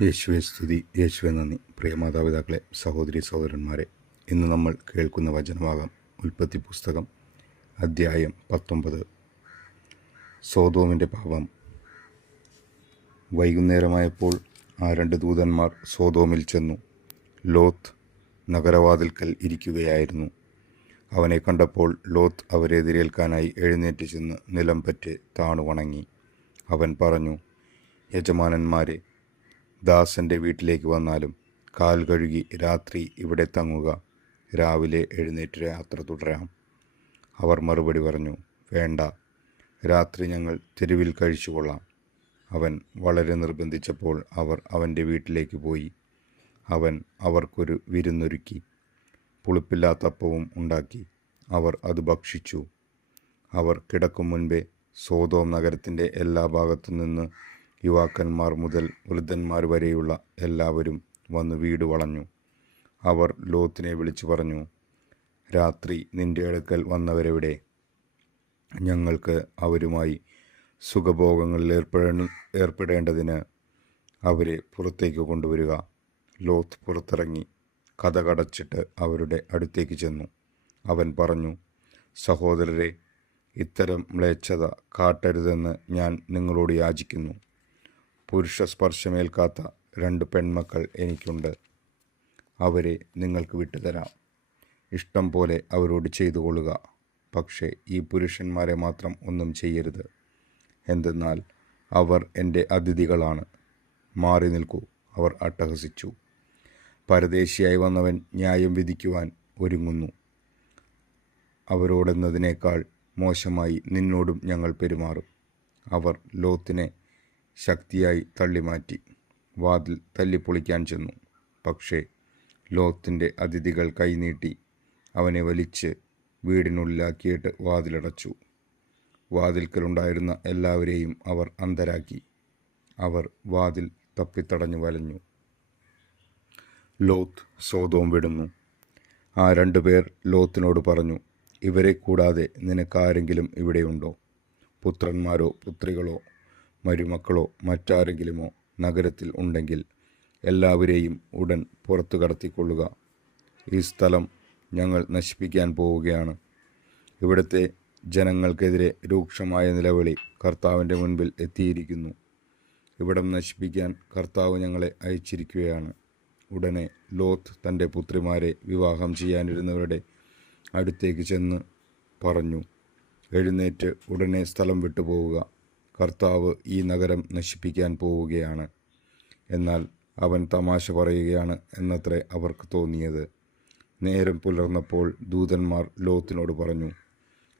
യേശുവെ സ്തുതി, യേശുവെ നന്ദി. പ്രിയ മാതാപിതാക്കളെ, സഹോദരി സഹോദരന്മാരെ, ഇന്ന് നമ്മൾ കേൾക്കുന്ന വചനഭാഗം ഉൽപ്പത്തി പുസ്തകം അദ്ധ്യായം 19. സോദോമിൻ്റെ പാപം. വൈകുന്നേരമായപ്പോൾ ആ 2 ദൂതന്മാർ സോദോമിൽ ചെന്നു. ലോത്ത് നഗരവാതിൽക്കൽ ഇരിക്കുകയായിരുന്നു. അവനെ കണ്ടപ്പോൾ ലോത്ത് അവരെ എതിരേൽക്കാനായി എഴുന്നേറ്റ് ചെന്ന് നിലം പറ്റി താണു വണങ്ങി. അവൻ പറഞ്ഞു, യജമാനന്മാരെ, ദാസൻ്റെ വീട്ടിലേക്ക് വന്നാലും കാൽ കഴുകി രാത്രി ഇവിടെ തങ്ങുക, രാവിലെ എഴുന്നേറ്റ് യാത്ര തുടരാം. അവർ മറുപടി പറഞ്ഞു, വേണ്ട, രാത്രി ഞങ്ങൾ തെരുവിൽ കഴിച്ചുകൊള്ളാം. അവൻ വളരെ നിർബന്ധിച്ചപ്പോൾ അവർ അവൻ്റെ വീട്ടിലേക്ക് പോയി. അവൻ അവർക്കൊരു വിരുന്നൊരുക്കി. പുളിപ്പില്ലാത്ത അപ്പവും ഉണ്ടാക്കി. അവർ അത് ഭക്ഷിച്ചു. അവർ കിടക്കും മുൻപേ സോദോം നഗരത്തിൻ്റെ എല്ലാ ഭാഗത്തു നിന്ന് യുവാക്കന്മാർ മുതൽ വൃദ്ധന്മാർ വരെയുള്ള എല്ലാവരും വന്ന് വീട് വളഞ്ഞു. അവർ ലോത്തിനെ വിളിച്ചു പറഞ്ഞു, രാത്രി നിന്റെ അടുക്കൽ വന്നവരെവിടെ? ഞങ്ങൾക്ക് അവരുമായി സുഖഭോഗങ്ങളിൽ ഏർപ്പെടേണ്ടതിന് അവരെ പുറത്തേക്ക് കൊണ്ടുവരിക. ലോത്ത് പുറത്തിറങ്ങി കതകടച്ചിട്ട് അവരുടെ അടുത്തേക്ക് ചെന്നു. അവൻ പറഞ്ഞു, സഹോദരരെ, ഇത്തരം മ്ലേച്ഛത കാട്ടരുതെന്ന് ഞാൻ നിങ്ങളോട് യാചിക്കുന്നു. പുരുഷ സ്പർശമേൽക്കാത്ത 2 പെൺമക്കൾ എനിക്കുണ്ട്. അവരെ നിങ്ങൾക്ക് വിട്ടുതരാം. ഇഷ്ടം പോലെ അവരോട് ചെയ്തു കൊള്ളുക. പക്ഷേ ഈ പുരുഷന്മാരെ മാത്രം ഒന്നും ചെയ്യരുത്. എന്തെന്നാൽ അവർ എൻ്റെ അതിഥികളാണ്. മാറി നിൽക്കൂ. അവർ അട്ടഹസിച്ചു. പരദേശിയായി വന്നവൻ ന്യായം വിധിക്കുവാൻ ഒരുങ്ങുന്നു. അവരോടെന്നതിനേക്കാൾ മോശമായി നിന്നോടും ഞങ്ങൾ പെരുമാറും. അവർ ലോത്തിനെ ശക്തിയായി തള്ളിമാറ്റി വാതിൽ തല്ലിപ്പൊളിക്കാൻ ചെന്നു. പക്ഷേ ലോത്തിൻ്റെ അതിഥികൾ കൈനീട്ടി അവനെ വലിച്ച് വീടിനുള്ളിലാക്കിയിട്ട് വാതിലടച്ചു. വാതിൽക്കലുണ്ടായിരുന്ന എല്ലാവരെയും അവർ അന്ധരാക്കി. അവർ വാതിൽ തപ്പിത്തടഞ്ഞു വലഞ്ഞു. ലോത്ത് സോദോം വിടുന്നു. ആ 2 പേർ ലോത്തിനോട് പറഞ്ഞു, ഇവരെ കൂടാതെ നിനക്കാരെങ്കിലും ഇവിടെയുണ്ടോ? പുത്രന്മാരോ പുത്രികളോ മരുമക്കളോ മറ്റാരെങ്കിലുമോ നഗരത്തിൽ ഉണ്ടെങ്കിൽ എല്ലാവരെയും ഉടൻ പുറത്തു കടത്തിക്കൊള്ളുക. ഈ സ്ഥലം ഞങ്ങൾ നശിപ്പിക്കാൻ പോവുകയാണ്. ഇവിടുത്തെ ജനങ്ങൾക്കെതിരെ രൂക്ഷമായ നിലവിളി കർത്താവിൻ്റെ മുൻപിൽ എത്തിയിരിക്കുന്നു. ഇവിടം നശിപ്പിക്കാൻ കർത്താവ് ഞങ്ങളെ അയച്ചിരിക്കുകയാണ്. ഉടനെ ലോത്ത് തൻ്റെ പുത്രിമാരെ വിവാഹം ചെയ്യാനിരുന്നവരുടെ അടുത്തേക്ക് ചെന്ന് പറഞ്ഞു, എഴുന്നേറ്റ് ഉടനെ സ്ഥലം വിട്ടുപോവുക. കർത്താവ് ഈ നഗരം നശിപ്പിക്കാൻ പോവുകയാണ്. എന്നാൽ അവൻ തമാശ പറയുകയാണ് എന്നത്രേ അവർക്ക് തോന്നിയത്. നേരം പുലർന്നപ്പോൾ ദൂതന്മാർ ലോത്തിനോട് പറഞ്ഞു,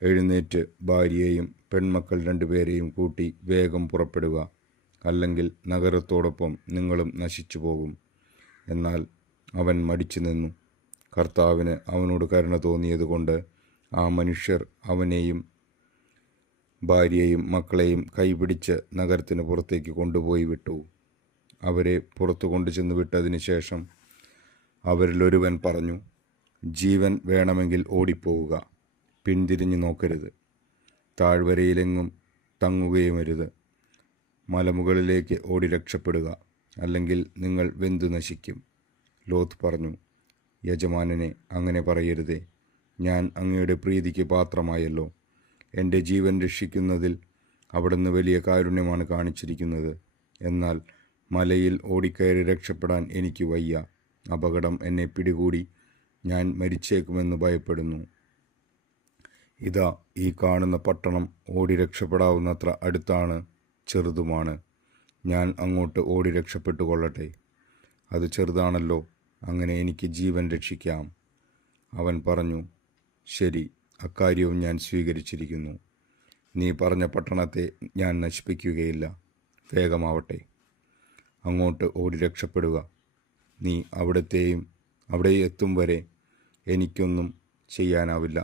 എഴുന്നേറ്റ് ഭാര്യയെയും പെൺമക്കൾ 2 പേരെയും കൂട്ടി വേഗം പുറപ്പെടുക, അല്ലെങ്കിൽ നഗരത്തോടൊപ്പം നിങ്ങളും നശിച്ചു പോകും. എന്നാൽ അവൻ മടിച്ചു നിന്നു. കർത്താവിന് അവനോട് കരുണ തോന്നിയതുകൊണ്ട് ആ മനുഷ്യർ അവനെയും ഭാര്യയെയും മക്കളെയും കൈപിടിച്ച് നഗരത്തിന് പുറത്തേക്ക് കൊണ്ടുപോയി വിട്ടു. അവരെ പുറത്തു കൊണ്ടുചെന്ന് വിട്ടതിന് ശേഷം അവരിലൊരുവൻ പറഞ്ഞു, ജീവൻ വേണമെങ്കിൽ ഓടിപ്പോവുക, പിന്തിരിഞ്ഞു നോക്കരുത്. താഴ്വരയിലെങ്ങും തങ്ങുകയുമരുത്. മലമുകളിലേക്ക് ഓടി രക്ഷപ്പെടുക, അല്ലെങ്കിൽ നിങ്ങൾ വെന്തു നശിക്കും. ലോത്ത് പറഞ്ഞു, യജമാനനെ, അങ്ങനെ പറയരുതേ. ഞാൻ അങ്ങയുടെ പ്രീതിക്ക് പാത്രമായല്ലോ. എൻ്റെ ജീവൻ രക്ഷിക്കുന്നതിൽ അവിടുന്ന് വലിയ കാരുണ്യമാണ് കാണിച്ചിരിക്കുന്നത്. എന്നാൽ മലയിൽ ഓടിക്കയറി രക്ഷപ്പെടാൻ എനിക്ക് വയ്യ. അപകടം എന്നെ പിടികൂടി ഞാൻ മരിച്ചേക്കുമെന്ന് ഭയപ്പെടുന്നു. ഇതാ, ഈ കാണുന്ന പട്ടണം ഓടി രക്ഷപ്പെടാവുന്നത്ര അടുത്താണ്, ചെറുതുമാണ്. ഞാൻ അങ്ങോട്ട് ഓടി രക്ഷപ്പെട്ടു കൊള്ളട്ടെ. അത് ചെറുതാണല്ലോ, അങ്ങനെ എനിക്ക് ജീവൻ രക്ഷിക്കാം. അവൻ പറഞ്ഞു, ശരി, അക്കാര്യവും ഞാൻ സ്വീകരിച്ചിരിക്കുന്നു. നീ പറഞ്ഞ പട്ടണത്തെ ഞാൻ നശിപ്പിക്കുകയില്ല. വേഗമാവട്ടെ, അങ്ങോട്ട് ഓടി രക്ഷപ്പെടുക. നീ അവിടെ എത്തും വരെ എനിക്കൊന്നും ചെയ്യാനാവില്ല.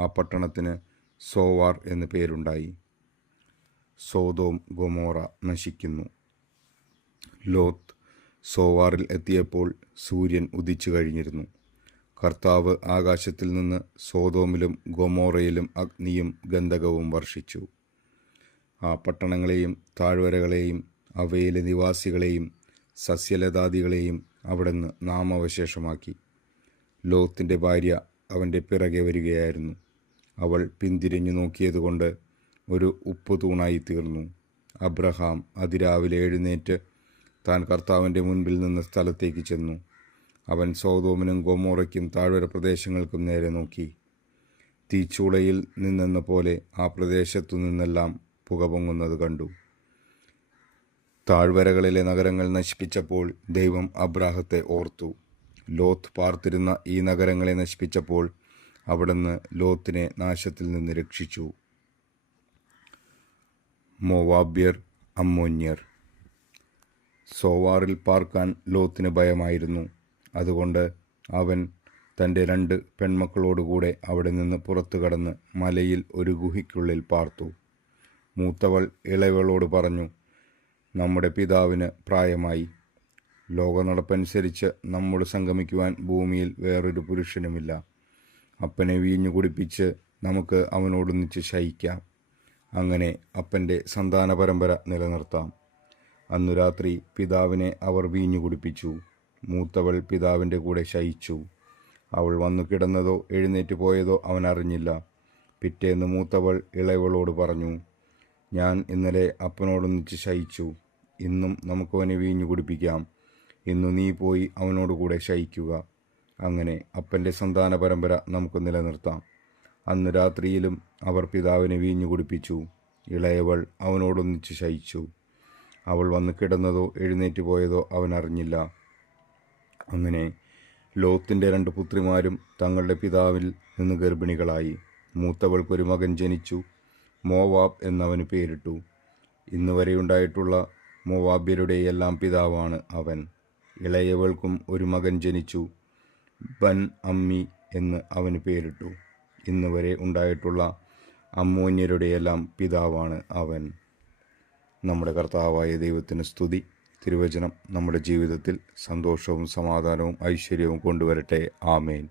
ആ പട്ടണത്തിന് സോവാർ എന്ന് പേരുണ്ടായി. സോദോം ഗൊമോറ നശിക്കുന്നു. ലോത്ത് സോവാറിൽ എത്തിയപ്പോൾ സൂര്യൻ ഉദിച്ചു കഴിഞ്ഞിരുന്നു. കർത്താവ് ആകാശത്തിൽ നിന്ന് സോദോമിലും ഗൊമോറയിലും അഗ്നിയും ഗന്ധകവും വർഷിച്ചു. ആ പട്ടണങ്ങളെയും താഴ്വരകളെയും അവയിലെ നിവാസികളെയും സസ്യലതാദികളെയും അവിടുന്ന് നാമാവശേഷമാക്കി. ലോത്തിൻ്റെ ഭാര്യ അവൻ്റെ പിറകെ വരികയായിരുന്നു. അവൾ പിന്തിരിഞ്ഞു നോക്കിയതുകൊണ്ട് ഒരു ഉപ്പുതൂണായി തീർന്നു. അബ്രഹാം അതിരാവിലെ എഴുന്നേറ്റ് താൻ കർത്താവിൻ്റെ മുൻപിൽ നിന്ന് സ്ഥലത്തേക്ക് ചെന്നു. അവൻ സോദോമിനും ഗൊമോറയ്ക്കും താഴ്വര പ്രദേശങ്ങൾക്കും നേരെ നോക്കി. തീച്ചൂളയിൽ നിന്നെന്ന പോലെ ആ പ്രദേശത്തു നിന്നെല്ലാം പുക പൊങ്ങുന്നത് കണ്ടു. താഴ്വരകളിലെ നഗരങ്ങൾ നശിപ്പിച്ചപ്പോൾ ദൈവം അബ്രാഹത്തെ ഓർത്തു. ലോത്ത് പാർത്തിരുന്ന ഈ നഗരങ്ങളെ നശിപ്പിച്ചപ്പോൾ അവിടുന്ന് ലോത്തിനെ നാശത്തിൽ നിന്ന് രക്ഷിച്ചു. മോവാബ്യർ, അമ്മോന്യർ. സോവാറിൽ പാർക്കാൻ ലോത്തിന് ഭയമായിരുന്നു. അതുകൊണ്ട് അവൻ തൻ്റെ 2 പെൺമക്കളോടുകൂടെ അവിടെ നിന്ന് പുറത്തു കടന്ന് മലയിൽ ഒരു ഗുഹയ്ക്കുള്ളിൽ പാർത്തു. മൂത്തവൾ ഇളയവളോട് പറഞ്ഞു, നമ്മുടെ പിതാവിന് പ്രായമായി. ലോകനടപ്പനുസരിച്ച് നമ്മോട് സംഗമിക്കുവാൻ ഭൂമിയിൽ വേറൊരു പുരുഷനുമില്ല. അപ്പനെ വീഞ്ഞു കുടിപ്പിച്ച് നമുക്ക് അവനോടൊന്നിച്ച് ശയിക്കാം. അങ്ങനെ അപ്പൻ്റെ സന്താന പരമ്പര നിലനിർത്താം. അന്നു രാത്രി പിതാവിനെ അവർ വീഞ്ഞു കുടിപ്പിച്ചു. മൂത്തവൾ പിതാവിൻ്റെ കൂടെ ശയിച്ചു. അവൾ വന്നു കിടന്നതോ എഴുന്നേറ്റ് പോയതോ അവൻ അറിഞ്ഞില്ല. പിറ്റേന്ന് മൂത്തവൾ ഇളയവളോട് പറഞ്ഞു, ഞാൻ ഇന്നലെ അപ്പനോടൊന്നിച്ച് ശയിച്ചു. ഇന്നും നമുക്കവനെ വീഞ്ഞു കുടിപ്പിക്കാം. ഇന്നു നീ പോയി അവനോടുകൂടെ ശയിക്കുക. അങ്ങനെ അപ്പൻ്റെ സന്താന പരമ്പര നമുക്ക് നിലനിർത്താം. അന്ന് രാത്രിയിലും അവർ പിതാവിനെ വീഞ്ഞു കുടിപ്പിച്ചു. ഇളയവൾ അവനോടൊന്നിച്ച് ശയിച്ചു. അവൾ വന്ന് കിടന്നതോ എഴുന്നേറ്റ് പോയതോ അവൻ അറിഞ്ഞില്ല. അങ്ങനെ ലോത്തിൻ്റെ 2 പുത്രിമാരും തങ്ങളുടെ പിതാവിൽ നിന്ന് ഗർഭിണികളായി. മൂത്തവൾക്കൊരു മകൻ ജനിച്ചു. മോവാബ് എന്നവന് പേരിട്ടു. ഇന്നുവരെയുണ്ടായിട്ടുള്ള മോവാബ്യരുടെ എല്ലാം പിതാവാണ് അവൻ. ഇളയവൾക്കും ഒരു മകൻ ജനിച്ചു. ബൻ അമ്മി എന്ന് അവന് പേരിട്ടു. ഇന്നുവരെ ഉണ്ടായിട്ടുള്ള അമ്മോന്യരുടെ എല്ലാം പിതാവാണ് അവൻ. നമ്മുടെ കർത്താവായ ദൈവത്തിന് സ്തുതി. തിരുവചനം നമ്മുടെ ജീവിതത്തിൽ സന്തോഷവും സമാധാനവും ഐശ്വര്യവും കൊണ്ടുവരട്ടെ. ആമേൻ.